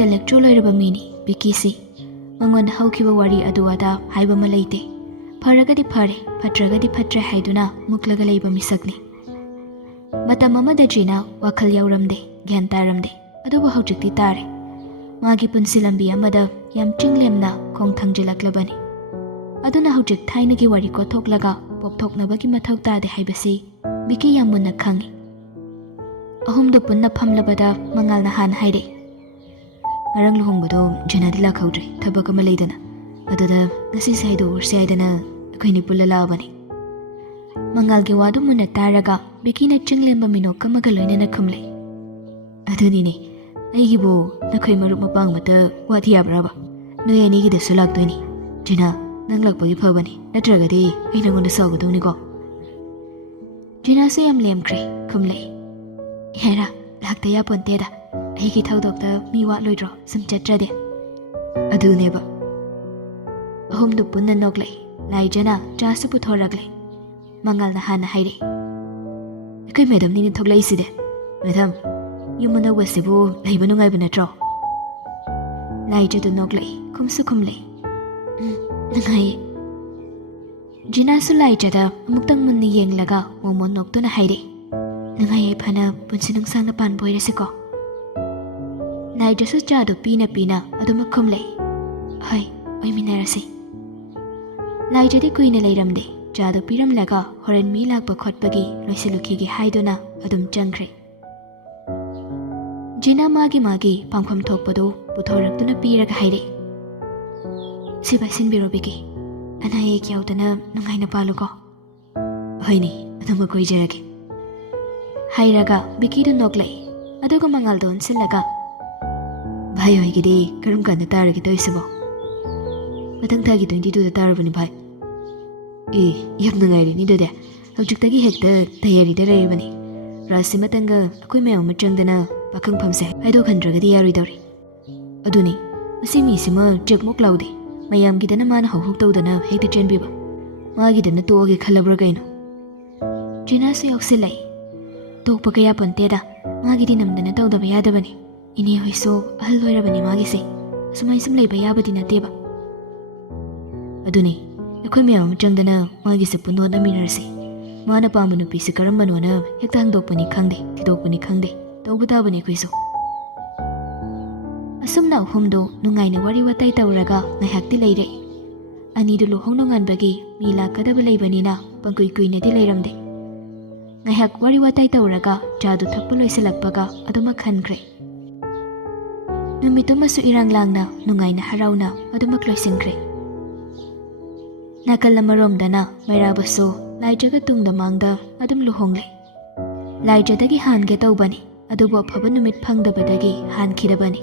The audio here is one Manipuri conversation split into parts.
ꯗ ꯂꯦꯛꯆꯔ ꯂꯣꯏꯔꯕ ꯃꯤꯅꯤ ꯕꯤꯀꯤꯁꯤ ꯃꯉꯣꯟꯗ ꯍꯧꯈꯤꯕ ꯋꯥꯔꯤ ꯑꯗꯨ ꯑꯗꯥ ꯍꯥꯏꯕ ꯑꯃ ꯂꯩꯇꯦ ꯐꯔꯒꯗꯤ ꯐꯔꯦ ꯐꯠꯇ꯭ꯔꯒꯗꯤ ꯐꯠꯇ꯭ꯔꯦ ꯍꯥꯏꯗꯨꯅ ꯃꯨꯛꯂꯒ ꯂꯩꯕ ꯃꯤꯁꯛꯅꯤ ꯃꯇꯝ ꯑꯃꯗ ꯖꯤꯅꯥ ꯋꯥꯈꯜ ꯌꯧꯔꯝꯗꯦ ꯒ꯭ꯌꯥꯟ ꯇꯥꯔꯝꯗꯦ ꯑꯗꯨꯕꯨ ꯍꯧꯖꯤꯛꯇꯤ ꯇꯥꯔꯦ ꯃꯥꯒꯤ ꯄꯨꯟꯁꯤ ꯂꯝꯕꯤ ꯑꯃꯗ ꯌꯥꯝ ꯆꯤꯡꯂꯦꯝꯅ ꯈꯣꯡ ꯊꯥꯡꯖꯤꯜꯂꯛꯂꯕꯅꯤ ꯑꯗꯨꯅ ꯍꯧꯖꯤꯛ ꯊꯥꯏꯅꯒꯤ ꯋꯥꯔꯤ ꯀꯣꯠꯊꯣꯛꯂꯒ ꯄꯣꯛꯊꯣꯛꯅꯕꯒꯤ ꯃꯊꯧ ꯇꯥꯗꯦ ꯍꯥꯏꯕꯁꯤ ꯕꯤꯀꯤ ꯌꯥꯝ ꯃꯨꯟꯅ ꯈꯪꯉꯤ ꯑꯍꯨꯝꯗꯨ ꯄꯨꯟꯅ ꯐꯝꯂꯕꯗ ꯃꯉꯥꯜꯅ ꯍꯥꯟꯅ ꯍꯥꯏꯔꯛꯏ ꯉꯔꯥꯡ ꯂꯨꯍꯣꯡꯕꯗꯣ ꯖꯤꯅꯥꯗꯤ ꯂꯥꯛꯍꯧꯗ꯭ꯔꯦ ꯊꯕꯛ ꯑꯃ ꯂꯩꯗꯅ ꯑꯗꯨꯗ ꯉꯁꯤꯁꯦ ꯍꯥꯏꯗꯣꯛꯎꯔꯁꯦ ꯍꯥꯏꯗꯅ ꯑꯩꯈꯣꯏꯅꯤ ꯄꯨꯜꯂ ꯂꯥꯛꯑꯕꯅꯤ ꯃꯉꯥꯜꯒꯤ ꯋꯥꯗꯨ ꯃꯨꯟꯅ ꯇꯥꯔꯒ ꯕꯤꯀꯤꯅ ꯆꯤꯡꯂꯦꯝꯕ ꯃꯤꯅꯣꯛ ꯑꯃꯒ ꯂꯣꯏꯅꯅ ꯈꯨꯝꯂꯩ ꯑꯗꯨꯅꯤꯅꯦ ꯑꯩꯒꯤꯕꯨ ꯅꯈꯣꯏ ꯃꯔꯨꯞ ꯃꯄꯥꯡ ꯑꯃꯠꯇ ꯋꯥꯊꯤ ꯌꯥꯕ꯭ꯔꯕ ꯅꯣꯏ ꯑꯅꯤꯒꯤꯗꯁꯨ ꯂꯥꯛꯇꯣꯏꯅꯤ ꯖꯤꯅꯥ ꯅꯪ ꯂꯥꯛꯄꯒꯤ ꯐꯕꯅꯤ ꯅꯠꯇ꯭ꯔꯒꯗꯤ ꯑꯩ ꯅꯉꯣꯟꯗ ꯁꯥꯎꯒꯗꯧꯅꯤꯀꯣ ꯖꯤꯅꯥꯁꯨ ꯌꯥꯝ ꯂꯦꯝꯈ꯭ꯔꯦ ꯈꯨꯝꯂꯩ ꯍꯦꯔꯥ ꯂꯥꯛꯇ ꯌꯥꯄꯣꯟꯇꯦꯗ ꯑꯩꯒꯤ ꯊꯧꯗꯣꯛꯇ ꯃꯤ ꯋꯥꯠꯂꯣꯏꯗ꯭ꯔꯣ ꯁꯨꯝ ꯆꯠꯇ꯭ꯔꯗꯤ ꯑꯗꯨꯅꯦꯕ ꯑꯍꯨꯝꯗꯨ ꯄꯨꯟꯅ ꯅꯣꯛꯂꯛꯏ ꯂꯥꯏꯖꯅ ꯆꯥꯁꯨ ꯄꯨꯊꯣꯔꯛꯂꯦ ꯃꯉꯥꯜꯅ ꯍꯥꯟꯅ ꯍꯥꯏꯔꯛꯏ ꯑꯩꯈꯣꯏ ꯃꯦꯗꯝꯅꯤꯅ ꯊꯣꯛꯂꯛꯏꯁꯤꯗꯤ ꯃꯦꯗꯝ ꯌꯨꯝ ꯑꯅꯧꯕꯁꯤꯕꯨ ꯂꯩꯕ ꯅꯨꯡꯉꯥꯏꯕ ꯅꯠꯇ꯭ꯔꯣ ꯂꯥꯏꯖꯗꯨ ꯅꯣꯛꯂꯛꯏ ꯈꯨꯝꯁꯨ ꯈꯨꯝꯂꯩ ꯅꯨꯡꯉꯥꯏꯌꯦ ꯖꯤꯅꯥꯁꯨ ꯂꯥꯏꯖꯗ ꯑꯃꯨꯛꯇꯪ ꯃꯨꯟꯅ ꯌꯦꯡꯂꯒ ꯃꯣꯃꯣꯟ ꯅꯣꯛꯇꯨꯅ ꯍꯥꯏꯔꯛꯏ ꯅꯨꯡꯉꯥꯏꯌꯦ ꯐꯅ ꯄꯨꯟꯁꯤ ꯅꯨꯡꯁꯥꯡꯅ ꯄꯥꯟꯕ ꯑꯣꯏꯔꯁꯤꯀꯣ ꯂꯥꯏꯖꯁꯨ ꯆꯥꯗꯨ ꯄꯤꯅ ꯄꯤꯅ ꯑꯗꯨꯃꯛ ꯈꯨꯝꯂꯩ ꯍꯣꯏ ꯑꯣꯏꯃꯤꯟꯅꯔꯁꯤ ꯂꯥꯏꯖꯗꯤ ꯀꯨꯏꯅ ꯂꯩꯔꯝꯗꯦ ꯆꯥꯗꯨ ꯄꯤꯔꯝꯂꯒ ꯍꯣꯔꯦꯟ ꯃꯤ ꯂꯥꯛꯄ ꯈꯣꯠꯄꯒꯤ ꯂꯣꯏꯁꯤꯜꯂꯨꯈꯤꯒꯦ ꯍꯥꯏꯗꯨꯅ ꯑꯗꯨꯝ ꯆꯪꯈ꯭ꯔꯦ ꯖꯤꯅꯥ ꯃꯥꯒꯤ ꯄꯥꯡꯐꯝ ꯊꯣꯛꯄꯗꯨ ꯄꯨꯊꯣꯔꯛꯇꯨꯅ ꯄꯤꯔꯒ ꯍꯥꯏꯔꯛꯏ ꯁꯤ ꯄꯥꯏꯁꯤꯟꯕꯤꯔꯣ ꯕꯤꯀꯤ ꯑꯅꯥ ꯑꯌꯦꯛ ꯌꯥꯎꯗꯅ ꯅꯨꯡꯉꯥꯏꯅ ꯄꯥꯜꯂꯨꯀꯣ ꯍꯣꯏꯅꯦ ꯑꯗꯨꯃꯛ ꯑꯣꯏꯖꯔꯒꯦ ꯍꯥꯏꯔꯒ ꯕꯤꯀꯤꯗꯨ ꯅꯣꯛꯂꯛꯏ ꯑꯗꯨꯒ ꯃꯉꯥꯜꯗ ꯑꯣꯟꯁꯤꯜꯂꯒ ꯚꯥꯏ ꯍꯣꯏꯒꯤꯗꯤ ꯀꯔꯝ ꯀꯥꯟꯗ ꯇꯥꯔꯒꯦ ꯇꯧꯔꯤꯁꯤꯕꯣ ꯃꯊꯪ ꯊꯥꯒꯤ 22ꯗ ꯇꯥꯔꯕꯅꯤ ꯚꯥꯏ ꯑꯦ ꯌꯥꯝ ꯅꯨꯡꯉꯥꯏꯔꯦꯅꯤ ꯑꯗꯨꯗꯤ ꯍꯧꯖꯤꯛꯇꯒꯤ ꯍꯦꯛꯇ ꯇꯌꯥꯔꯤꯗ ꯂꯩꯔꯕꯅꯤ ꯔꯥꯁꯤ ꯃꯇꯪꯒ ꯑꯩꯈꯣꯏ ꯃꯌꯥꯝ ꯑꯃ ꯆꯪꯗꯅ ꯄꯥꯈꯪꯐꯝꯁꯦ ꯍꯥꯏꯗꯣꯛꯍꯟꯗ꯭ꯔꯒꯗꯤ ꯌꯥꯔꯣꯏꯗꯧꯔꯤ ꯑꯗꯨꯅꯤ ꯃꯁꯤ ꯃꯤꯁꯤꯃ ꯆꯦꯛꯃꯨꯛ ꯂꯥꯎꯗꯦ ꯃꯌꯥꯝꯒꯤꯗꯅ ꯃꯥꯅ ꯍꯧꯍꯧ ꯇꯧꯗꯅ ꯍꯦꯛꯇ ꯆꯦꯟꯕꯤꯕ ꯃꯥꯒꯤꯗꯅ ꯇꯣꯛꯑꯒꯦ ꯈꯜꯂꯕ꯭ꯔꯥ ꯀꯩꯅꯣ ꯖꯤꯅꯥꯁꯨ ꯌꯥꯎꯁꯤꯜꯂꯛꯏ ꯇꯣꯛꯄ ꯀꯌꯥ ꯄꯟꯇꯦꯗ ꯃꯥꯒꯤꯗꯤ ꯅꯝꯗꯅ ꯇꯧꯗꯕ ꯌꯥꯗꯕꯅꯤ ꯏꯅꯦ ꯍꯣꯏꯁꯨ ꯑꯍꯜ ꯑꯣꯏꯔꯕꯅꯤ ꯃꯥꯒꯤꯁꯦ ꯑꯁꯨꯃꯥꯏ ꯁꯨꯝ ꯂꯩꯕ ꯌꯥꯕꯗꯤ ꯅꯠꯇꯦꯕ ꯑꯗꯨꯅꯤ ꯑꯩꯈꯣꯏ ꯃꯌꯥꯝ ꯑꯃ ꯆꯪꯗꯅ ꯃꯥꯒꯤꯁꯦ ꯄꯨꯟꯅ ꯍꯣꯠꯅꯃꯤꯟꯅꯔꯁꯤ ꯃꯥꯅ ꯄꯥꯝꯕ ꯅꯨꯄꯤꯁꯤ ꯀꯔꯝꯕꯅꯣꯅ ꯍꯦꯛꯇ ꯍꯪꯗꯣꯛꯄꯅꯤ ꯈꯪꯗꯦ ꯊꯤꯗꯣꯛꯄꯅꯤ ꯈꯪꯗꯦ ꯇꯧꯕ ꯇꯥꯕꯅꯤ ꯑꯩꯈꯣꯏꯁꯨ ꯑꯁꯨꯝꯅ ꯑꯍꯨꯝꯗꯨ ꯅꯨꯡꯉꯥꯏꯅ ꯋꯥꯔꯤ ꯋꯥꯇꯥꯏ ꯇꯧꯔꯒ ꯉꯥꯏꯍꯥꯛꯇꯤ ꯂꯩꯔꯛꯏ ꯑꯅꯤꯗꯨ ꯂꯨꯍꯣꯡ ꯅꯣꯡꯉꯥꯟꯕꯒꯤ ꯃꯤ ꯂꯥꯛꯀꯗꯕ ꯂꯩꯕꯅꯤꯅ ꯄꯪꯀꯨꯏ ꯀꯨꯏꯅꯗꯤ ꯂꯩꯔꯝꯗꯦ ꯉꯥꯏꯍꯥꯛ ꯋꯥꯔꯤ ꯋꯥꯇꯥꯏ ꯇꯧꯔꯒ ꯆꯥꯗꯨ ꯊꯛꯄ ꯂꯣꯏꯁꯤꯜꯂꯛꯄꯒ ꯑꯗꯨꯃꯛ ꯈꯟꯈ꯭ꯔꯦ ꯅꯨꯃꯤꯠꯇꯨꯃꯁꯨ ꯏꯔꯥꯡ ꯂꯥꯡꯅ ꯅꯨꯡꯉꯥꯏꯅ ꯍꯔꯥꯎꯅ ꯑꯗꯨꯃꯛ ꯂꯣꯏꯁꯤꯟꯈ꯭ꯔꯦ ꯅꯥꯀꯜ ꯑꯃꯔꯣꯝꯗꯅ ꯃꯩꯔꯥꯕꯁꯨ ꯂꯥꯏꯖꯒ ꯇꯨꯡꯗ ꯃꯥꯡꯗ ꯑꯗꯨꯝ ꯂꯨꯍꯣꯡꯂꯦ ꯂꯥꯏꯖꯗꯒꯤ ꯍꯥꯟꯒꯦ ꯇꯧꯕꯅꯤ ꯑꯗꯨꯕꯨ ꯑꯐꯕ ꯅꯨꯃꯤꯠ ꯐꯪꯗꯕꯗꯒꯤ ꯍꯥꯟꯈꯤꯗꯕꯅꯤ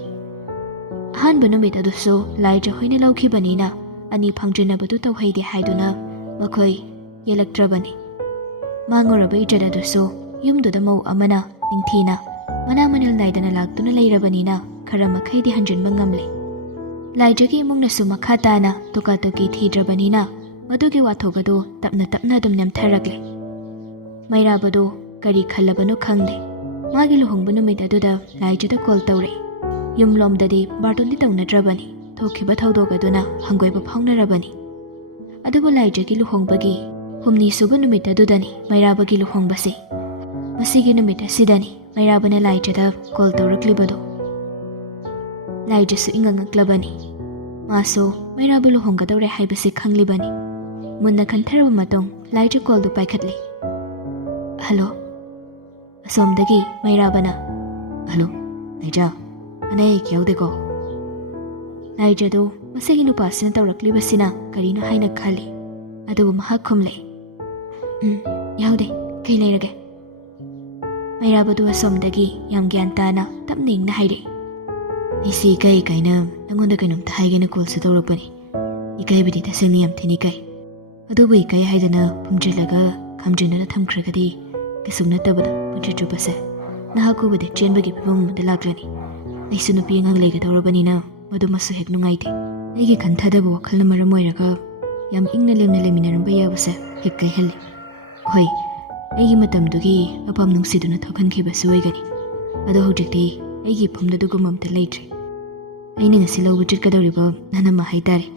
ꯑꯍꯥꯟꯕ ꯅꯨꯃꯤꯠ ꯑꯗꯨꯁꯨ ꯂꯥꯏꯖ ꯍꯣꯏꯅ ꯂꯧꯈꯤꯕꯅꯤꯅ ꯑꯅꯤ ꯐꯪꯖꯤꯟꯅꯕꯗꯨ ꯇꯧꯍꯩꯗꯦ ꯍꯥꯏꯗꯨꯅ ꯃꯈꯣꯏ ꯌꯦꯜꯂꯛꯇ꯭ꯔꯕꯅꯤ ꯃꯥꯡꯉꯨꯔꯕ ꯏꯖꯠ ꯑꯗꯨꯁꯨ ꯌꯨꯝꯗꯨꯗ ꯃꯧ ꯑꯃꯅ ꯅꯤꯡꯊꯤꯅ ꯃꯅꯥ ꯃꯅꯤꯜ ꯅꯥꯏꯗꯅ ꯂꯥꯛꯇꯨꯅ ꯂꯩꯔꯕꯅꯤꯅ ꯈꯔ ꯃꯈꯩꯗꯤ ꯍꯟꯖꯤꯟꯕ ꯉꯝꯂꯦ ꯂꯥꯏꯖꯒꯤ ꯏꯃꯨꯡꯅꯁꯨ ꯃꯈꯥ ꯇꯥꯅ ꯇꯨꯀꯥ-ꯇꯨꯀꯤ ꯊꯤꯗ꯭ꯔꯕꯅꯤꯅ ꯃꯗꯨꯒꯤ ꯋꯥꯊꯣꯛ ꯑꯗꯨ ꯇꯞꯅ ꯇꯞꯅ ꯑꯗꯨꯝ ꯅꯦꯝꯊꯔꯛꯂꯦ ꯃꯩꯔꯥꯕꯗꯨ ꯀꯔꯤ ꯈꯜꯂꯕꯅꯣ ꯈꯪꯗꯦ ꯃꯥꯒꯤ ꯂꯨꯍꯣꯡꯕ ꯅꯨꯃꯤꯠ ꯑꯗꯨꯗ ꯂꯥꯏꯖꯗ ꯀꯣꯜ ꯇꯧꯔꯛꯏ ꯌꯨꯝꯂꯣꯝꯗꯗꯤ ꯕꯥꯔꯇꯣꯟꯗꯤ ꯇꯧꯅꯗ꯭ꯔꯕꯅꯤ ꯊꯣꯛꯈꯤꯕ ꯊꯧꯗꯣꯛ ꯑꯗꯨꯅ ꯍꯪꯒꯣꯏꯕ ꯐꯥꯎꯅꯔꯕꯅꯤ ꯑꯗꯨꯕꯨ ꯂꯥꯏꯖꯒꯤ ꯂꯨꯍꯣꯡꯕꯒꯤ ꯍꯨꯝꯅꯤ ꯁꯨꯕ ꯅꯨꯃꯤꯠ ꯑꯗꯨꯗꯅꯤ ꯃꯩꯔꯥꯕꯒꯤ ꯂꯨꯍꯣꯡꯕꯁꯤ ꯃꯁꯤꯒꯤ ꯅꯨꯃꯤꯠ ꯑꯁꯤꯗꯅꯤ ꯃꯩꯔꯥꯕꯅ ꯂꯥꯏꯖꯗ ꯀꯣꯜ ꯇꯧꯔꯛꯂꯤꯕꯗꯨ ꯂꯥꯏꯖꯁꯨ ꯏꯉꯛꯉꯛꯂꯕꯅꯤ ꯃꯥꯁꯨ ꯃꯩꯔꯥꯕ ꯂꯨꯍꯣꯡꯒꯗꯧꯔꯦ ꯍꯥꯏꯕꯁꯤ ꯈꯪꯂꯤꯕꯅꯤ ꯃꯨꯟꯅ ꯈꯟꯊꯔꯕ ꯃꯇꯨꯡ ꯂꯥꯏꯖ ꯀꯣꯜꯗꯨ ꯄꯥꯏꯈꯠꯂꯤ ꯍꯜꯂꯣ ꯑꯁꯣꯝꯗꯒꯤ ꯃꯩꯔꯥꯕꯅ ꯍꯜꯂꯣ ꯂꯥꯏꯖ ꯑꯅꯥ ꯑꯌꯦꯛ ꯌꯥꯎꯗꯦꯀꯣ ꯂꯥꯏꯖꯗꯨ ꯃꯁꯤꯒꯤ ꯅꯨꯄꯥꯁꯤꯅ ꯇꯧꯔꯛꯂꯤꯕꯁꯤꯅ ꯀꯔꯤꯅꯣ ꯍꯥꯏꯅ ꯈꯜꯂꯤ ꯑꯗꯨꯕꯨ ꯃꯍꯥꯛ ꯈꯨꯝꯂꯛꯏ ꯌꯥꯎꯗꯦ ꯀꯩ ꯂꯩꯔꯒꯦ ꯃꯩꯔꯥꯕꯗꯨ ꯑꯁꯣꯝꯗꯒꯤ ꯌꯥꯝ ꯒ꯭ꯌꯥꯟ ꯇꯥꯅ ꯇꯞꯅ ꯏꯪꯅ ꯍꯥꯏꯔꯛꯏ ꯑꯩꯁꯤ ꯏꯀꯥꯏꯅ ꯅꯪꯉꯣꯟꯗ ꯀꯩꯅꯣꯝꯇ ꯍꯥꯏꯒꯦꯅ ꯀꯣꯜꯁꯨ ꯇꯧꯔꯛꯄꯅꯤ ꯏꯀꯥꯏꯕꯗꯤ ꯇꯁꯦꯡꯅ ꯌꯥꯝ ꯊꯤꯅ ꯏꯀꯥꯏ ꯑꯗꯨꯕꯨ ꯏꯀꯥꯏ ꯍꯥꯏꯗꯅ ꯐꯨꯝꯖꯤꯜꯂꯒ ꯈꯥꯝꯖꯤꯟꯅꯅ ꯊꯝꯈ꯭ꯔꯒꯗꯤ ꯀꯩꯁꯨꯝ ꯅꯠꯇꯕꯗ ꯄꯨꯟꯁꯤ ꯆꯨꯞꯄꯁꯦ ꯅꯍꯥꯛ ꯎꯕꯗ ꯆꯦꯟꯕꯒꯤ ꯐꯤꯕꯝ ꯑꯃꯗ ꯂꯥꯛꯂꯅꯤ ꯑꯩꯁꯨ ꯅꯨꯄꯤ ꯑꯉꯥꯡ ꯂꯩꯒꯗꯧꯔꯕꯅꯤ나 ꯃꯗꯨꯃꯁꯨ ꯍꯦꯛ ꯅꯨꯡꯉꯥꯏꯇꯦ ꯑꯩꯒꯤ ꯈꯟꯊꯗꯕ ꯋꯥꯈꯜꯅ ꯃꯔꯝ ꯑꯣꯏꯔꯒ ꯌꯥꯝ ꯏꯪꯅ ꯂꯦꯝꯅ ꯂꯩꯃꯤꯟꯅꯔꯝꯕ ꯌꯥꯕꯁꯦ ꯍꯦꯛ ꯀꯥꯏꯍꯜꯂꯤ ꯍꯣꯏ ꯑꯩꯒꯤ ꯃꯇꯝꯗꯨꯒꯤ ꯑꯄꯥꯝ ꯅꯨꯡꯁꯤꯗꯨꯅ ꯊꯣꯛꯍꯟꯈꯤꯕꯁꯨ ꯑꯣꯏꯒꯅꯤ ꯑꯗꯣ ꯍꯧꯖꯤꯛꯇꯤ ꯑꯩꯒꯤ ꯏꯐꯝꯗ ꯑꯗꯨꯒꯨꯝꯕ ꯑꯝꯇ ꯂꯩꯇ꯭ꯔꯦ ꯑꯩꯅ ꯉꯁꯤ ꯂꯧꯕ ꯆꯠꯀꯗꯧꯔꯤꯕ ꯅꯅꯝꯃ ꯍꯥꯏꯇꯥꯔꯦ.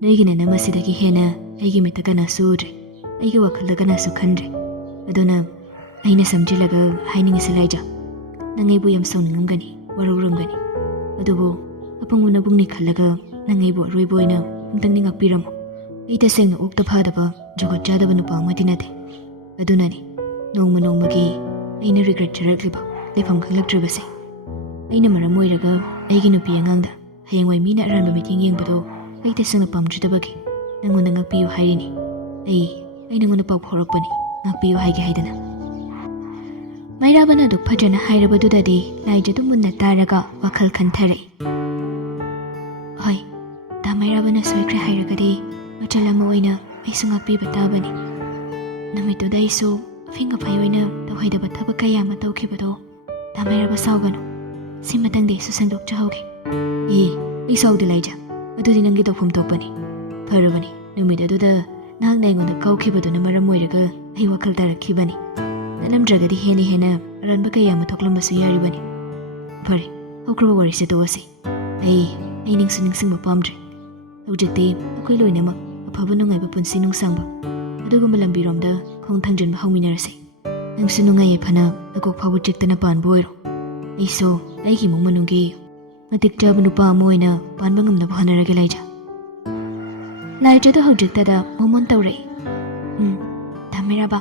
ꯅꯣꯏꯒꯤ ꯅꯅꯝꯃ ꯑꯁꯤꯗꯒꯤ ꯍꯦꯟꯅ ꯑꯩꯒꯤ ꯃꯤꯠꯇ ꯀꯅꯥꯁꯨ ꯎꯗ꯭ꯔꯦ, ꯑꯩꯒꯤ ꯋꯥꯈꯜꯗ ꯀꯅꯥꯁꯨ ꯈꯟꯗ꯭ꯔꯦ. ꯑꯗꯨꯅ ꯑꯩꯅ ꯁꯝꯖꯤꯜꯂꯒ ꯍꯥꯏꯅꯤꯡꯉꯤꯁꯤ ꯂꯥꯏꯖ, ꯅꯪ ꯑꯩꯕꯨ ꯌꯥꯝ ꯁꯥꯎꯅꯤꯡꯉꯝꯒꯅꯤ, ꯋꯥꯔꯧꯔꯝꯒꯅꯤ. ꯑꯗꯨꯕꯨ ꯑꯄꯪꯕ ꯅꯕꯨꯡꯅꯤ ꯈꯜꯂꯒ ꯅꯪ ꯑꯩꯕꯨ ꯑꯔꯣꯏꯕ ꯑꯣꯏꯅ ꯑꯝꯇꯪꯗꯤ ꯉꯥꯛꯄꯤꯔꯝꯃꯨ. ꯑꯩ ꯇꯁꯦꯡꯅ ꯑꯣꯛꯇ ꯐꯥꯗꯕ, ꯖꯨꯒꯣꯠ ꯆꯥꯗꯕ ꯅꯨꯄꯥ ꯑꯃꯗꯤ ꯅꯠꯇꯦ. ꯑꯗꯨꯅꯅꯤ ꯅꯣꯡꯃ ꯅꯣꯡꯃꯒꯤ ꯑꯩꯅ ꯔꯤꯒ꯭ꯔꯦꯠ ꯆꯔꯛꯂꯤꯕ, ꯂꯩꯐꯝ ꯈꯪꯂꯛꯇ꯭ꯔꯤꯕꯁꯦ. ꯑꯩꯅ ꯃꯔꯝ ꯑꯣꯏꯔꯒ ꯑꯩꯒꯤ ꯅꯨꯄꯤ ꯑꯉꯥꯡꯗ ꯍꯌꯦꯡꯋꯥꯏ ꯃꯤꯅ ꯑꯔꯥꯟꯕ ꯃꯤꯠꯌꯦꯡ ꯌꯦꯡꯕꯗꯣ ꯑꯩ ꯇꯁꯦꯡꯅ ꯄꯥꯝꯖꯗꯕꯒꯤ ꯅꯪꯉꯣꯟꯗ ꯉꯥꯛꯄꯤꯌꯨ ꯍꯥꯏꯔꯤꯅꯤ. ꯑꯩ ꯅꯪꯉꯣꯟꯗ ꯄꯥꯎ ꯐꯥꯎꯔꯛꯄꯅꯤ, ꯉꯥꯛꯄꯤꯌꯨ ꯍꯥꯏꯒꯦ ꯍꯥꯏꯗꯅ. ꯃꯩꯔꯥꯕꯅ ꯑꯗꯨꯛ ꯐꯖꯅ ꯍꯥꯏꯔꯕꯗꯨꯗꯗꯤ ꯂꯥꯏꯖꯗꯨ ꯃꯨꯟꯅ ꯇꯥꯔꯒ ꯋꯥꯈꯜ ꯈꯟꯊꯔꯛꯏ. ꯍꯣꯏ, ꯗꯥ ꯃꯩꯔꯥꯕꯅ ꯁꯣꯏꯈ꯭ꯔꯦ ꯍꯥꯏꯔꯒꯗꯤ ꯃꯆꯜ ꯑꯃ ꯑꯣꯏꯅ ꯑꯩꯁꯨ ꯉꯥꯛꯄꯤꯕ ꯇꯥꯕꯅꯤ. ꯅꯨꯃꯤꯠꯇꯨꯗ ꯑꯩꯁꯨ ꯑꯐꯤꯡ ꯑꯐꯥꯏ ꯑꯣꯏꯅ ꯇꯧꯍꯩꯗꯕ ꯊꯕꯛ ꯀꯌꯥ ꯑꯃ ꯇꯧꯈꯤꯕꯗꯣ ꯗꯥ ꯃꯩꯔꯥꯕ ꯁꯥꯎꯒꯅꯨ. ꯁꯤ ꯃꯇꯪꯗꯤ ꯑꯩꯁꯨ ꯁꯦꯡꯗꯣꯛꯆꯍꯧꯒꯦ. ꯑꯩ ꯁꯥꯎꯗꯦ ꯂꯥꯏꯖ, ꯑꯗꯨꯗꯤ ꯅꯪꯒꯤ ꯇꯧꯐꯝ ꯊꯣꯛꯄꯅꯤ. ꯐꯔꯕꯅꯤ, ꯅꯨꯃꯤꯠ ꯑꯗꯨꯗ ꯅꯍꯥꯛꯅ ꯑꯩꯉꯣꯟꯗ ꯀꯥꯎꯈꯤꯕꯗꯨꯅ ꯃꯔꯝ ꯑꯣꯏꯔꯒ ꯑꯩ ꯋꯥꯈꯜ ꯇꯥꯔꯛꯈꯤꯕꯅꯤ. ꯅꯠꯂꯝꯗ꯭ꯔꯒꯗꯤ ꯍꯦꯟꯅ ꯑꯔꯥꯟꯕ ꯀꯌꯥ ꯑꯃ ꯊꯣꯛꯂꯝꯕꯁꯨ ꯌꯥꯔꯤꯕꯅꯤ. ꯐꯔꯦ, ꯍꯧꯈ꯭ꯔꯕ ꯋꯥꯔꯤꯁꯦ ꯇꯣꯛꯑꯁꯤ. ꯑꯩ ꯅꯤꯡꯁꯤꯡꯕ ꯄꯥꯝꯗ꯭ꯔꯦ. ꯍꯧꯖꯤꯛꯇꯤ ꯑꯩꯈꯣꯏ ꯂꯣꯏꯅꯃꯛ ꯑꯐꯕ ꯅꯨꯡꯉꯥꯏꯕ ꯄꯨꯟꯁꯤ ꯅꯨꯡꯁꯥꯡꯕ ꯑꯗꯨꯒꯨꯝꯕ ꯂꯝꯕꯤꯔꯣꯝꯗ ꯈꯣꯡ ꯊꯥꯡꯖꯤꯟꯕ ꯍꯧꯃꯤꯟꯅꯔꯁꯤ. ꯅꯪꯁꯨ ꯅꯨꯡꯉꯥꯏ ꯌꯥꯏꯐꯅ ꯅꯀꯣꯛ ꯐꯥꯎꯕ ꯆꯤꯛꯇꯅ ꯄꯥꯟꯕ ꯑꯣꯏꯔꯣ. ꯑꯩꯁꯨ ꯑꯩꯒꯤ ꯏꯃꯨꯡ ꯃꯅꯨꯡꯒꯤ ꯃꯇꯤꯛ ꯆꯥꯕ ꯅꯨꯄꯥ ꯑꯃ ꯑꯣꯏꯅ ꯄꯥꯟꯕ ꯉꯝꯅꯕ ꯍꯣꯠꯅꯔꯒꯦ ꯂꯥꯏꯖ. ꯂꯥꯏꯖꯗꯣ ꯍꯧꯖꯤꯛꯇꯗ ꯃꯣꯃꯣꯟ ꯇꯧꯔꯛꯏ. ꯗꯥ ꯃꯩꯔꯥꯕ,